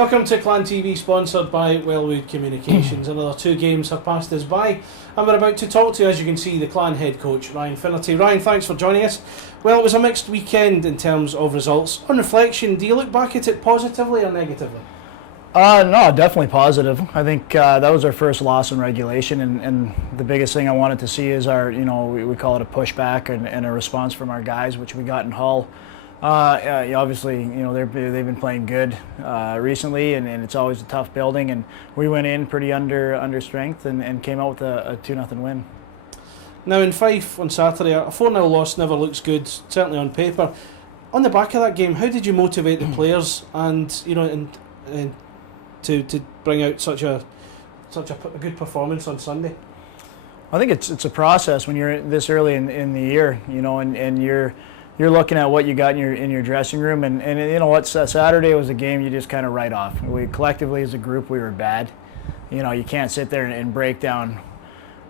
Welcome to Clan TV, sponsored by Wellwood Communications. Another 2 games have passed us by, and we're about to talk to, as you can see, the Clan head coach, Ryan Finnerty. Ryan, thanks for joining us. Well, it was a mixed weekend in terms of results. On reflection, do you look back at it positively or negatively? No, definitely positive. I think that was our first loss in regulation, and the biggest thing I wanted to see is our, we call it a pushback and a response from our guys, which we got in Hull. Obviously, they've been playing good recently, and it's always a tough building, and we went in pretty under strength and came out with a 2-0 win. Now in Fife on Saturday, a 4-0 loss never looks good, certainly on paper. On the back of that game, how did you motivate the players and to bring out such a good performance on Sunday? I think it's a process when you're this early in the year, and you're looking at what you got in your dressing room, and what Saturday was a game you just kind of write off. We collectively as a group we were bad. You can't sit there and break down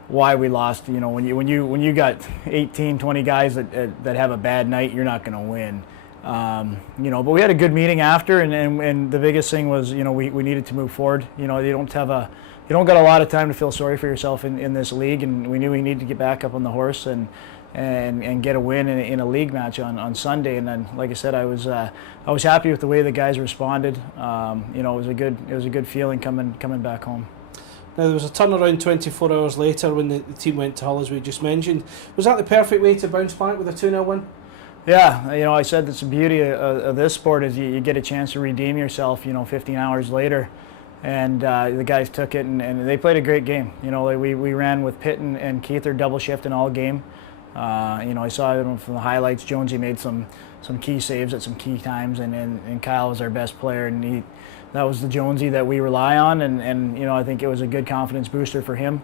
why we lost. When you got 18, 20 guys that have a bad night, you're not going to win. But we had a good meeting after, and the biggest thing was, we needed to move forward. You don't got a lot of time to feel sorry for yourself in this league, and we knew we needed to get back up on the horse and get a win in a league match on Sunday. And then, like I said, I was happy with the way the guys responded. It was a good feeling coming back home. Now, there was a turnaround 24 hours later when the team went to Hull, as we just mentioned. Was that the perfect way to bounce back with a 2-0 win? Yeah, I said that's the beauty of this sport is you get a chance to redeem yourself, 15 hours later. And the guys took it, and they played a great game. We ran with Pitt and Keith are double shifting all game. I saw them from the highlights. Jonesy made some key saves at some key times, and Kyle was our best player, and that was the Jonesy that we rely on, and I think it was a good confidence booster for him.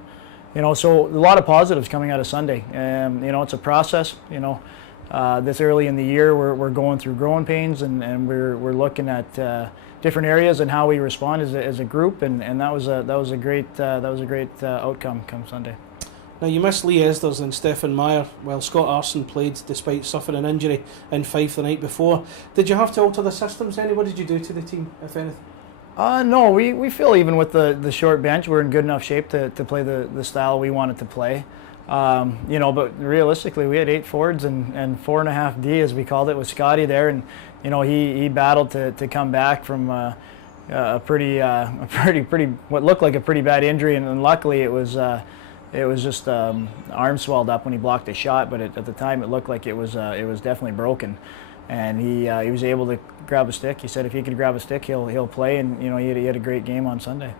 So a lot of positives coming out of Sunday. It's a process. This early in the year, we're going through growing pains, and we're looking at different areas and how we respond as a group, and that was a great outcome come Sunday. Now, you missed Lee Esders and Stefan Meyer while Scott Arson played despite suffering an injury in Fife the night before. Did you have to alter the systems any? What did you do to the team, if anything? No, we feel even with the short bench, we're in good enough shape to play the style we wanted to play. But realistically, we had 8 forwards and 4.5 D, as we called it, with Scotty there, and he battled to come back from a pretty what looked like a pretty bad injury, and luckily it was just arm swelled up when he blocked a shot, but at the time it looked like it was definitely broken, and he was able to grab a stick. He said if he could grab a stick, he'll play, and he had a great game on Sunday.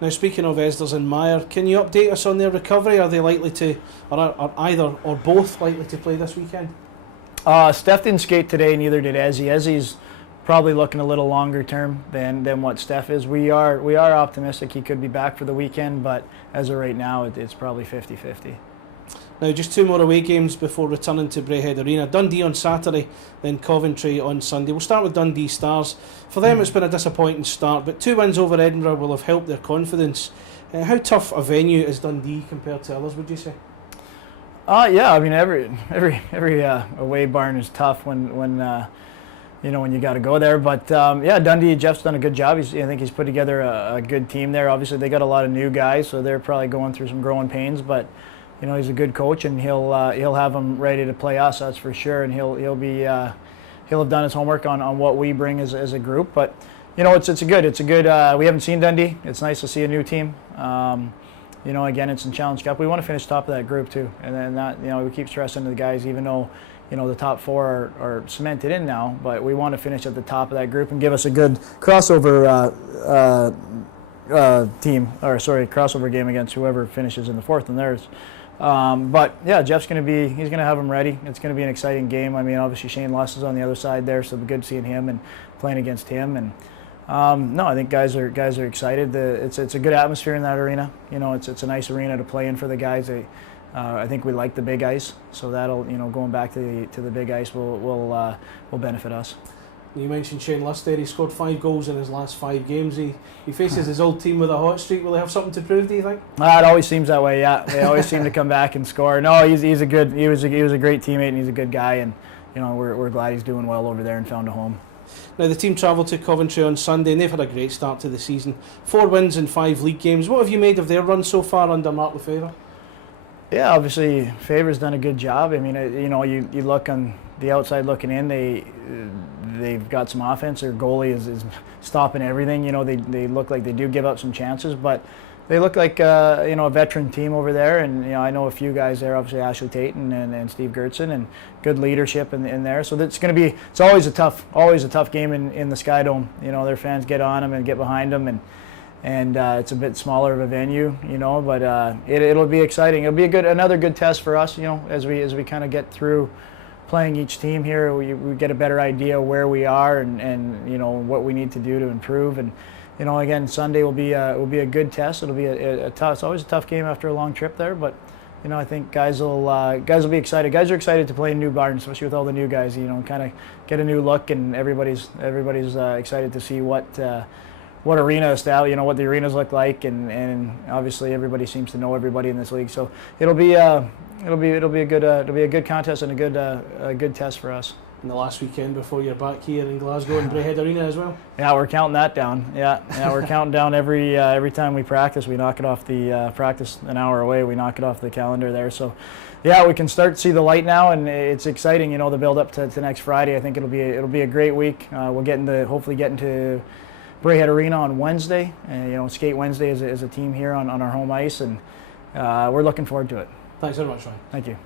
Now, speaking of Esders and Meyer, can you update us on their recovery? Are they likely to, or are either or both likely to play this weekend? Steph didn't skate today, neither did Ezzy. Ezzy's probably looking a little longer term than what Steph is. We are optimistic he could be back for the weekend, but as of right now, it's probably 50-50. Now, just 2 more away games before returning to Braehead Arena. Dundee on Saturday, then Coventry on Sunday. We'll start with Dundee Stars. For them, it's been a disappointing start, but 2 wins over Edinburgh will have helped their confidence. How tough a venue is Dundee compared to others, would you say? Yeah, I mean every away barn is tough when you got to go there. But Dundee, Jeff's done a good job. I think he's put together a good team there. Obviously, they got a lot of new guys, so they're probably going through some growing pains. But he's a good coach, and he'll have them ready to play us. That's for sure. And he'll have done his homework on what we bring as a group. But it's a good. We haven't seen Dundee. It's nice to see a new team. Again, it's in Challenge Cup. We want to finish top of that group too, and then that we keep stressing to the guys, even though the top 4 are cemented in now, but we want to finish at the top of that group and give us a good crossover crossover game against whoever finishes in the 4th and theirs. But yeah, Jeff's he's going to have them ready. It's going to be an exciting game. I mean, obviously Shane Luss is on the other side there, so it'll be good seeing him and playing against him. And I think guys are excited. It's a good atmosphere in that arena. It's a nice arena to play in for the guys. I think we like the big ice, so that'll going back to the big ice will benefit us. You mentioned Shane Luss there. He scored 5 goals in his last 5 games. He faces his old team with a hot streak. Will they have something to prove, do you think? It always seems that way. Yeah, they always seem to come back and score. No, he was a great teammate, and he's a good guy, and we're glad he's doing well over there and found a home. Now the team travelled to Coventry on Sunday and they've had a great start to the season. 4 wins in 5 league games. What have you made of their run so far under Mark Lefebvre? Yeah, obviously Favour's done a good job. I mean, you look on the outside looking in, they've got some offense. Their goalie is stopping everything. They look like they do give up some chances, but they look like a veteran team over there. And I know a few guys there, obviously Ashley Tatum and Steve Gertson, and good leadership in there. So it's always a tough game in the Sky Dome. Their fans get on them and get behind them, and it's a bit smaller of a venue, but it'll be exciting. It'll be another good test for us, as we kind of get through playing each team here. We get a better idea where we are and what we need to do to improve. And again, Sunday will be a good test. It'll be a tough. It's always a tough game after a long trip there, but I think guys will be excited. Guys are excited to play in New Garden, especially with all the new guys. Kind of get a new look, and everybody's excited to see what arena style, what the arenas look like, and obviously everybody seems to know everybody in this league. So it'll be a good contest and a good test for us. In the last weekend before you're back here in Glasgow in Braehead Arena as well. Yeah, we're counting that down. Yeah, we're counting down every time we practice. We knock it off the practice an hour away. We knock it off the calendar there. So, yeah, we can start to see the light now, and it's exciting. The build up to next Friday. I think it'll be a great week. We'll hopefully get into Braehead Arena on Wednesday. Skate Wednesday as a team here on our home ice, and we're looking forward to it. Thanks very much, Ryan. Thank you.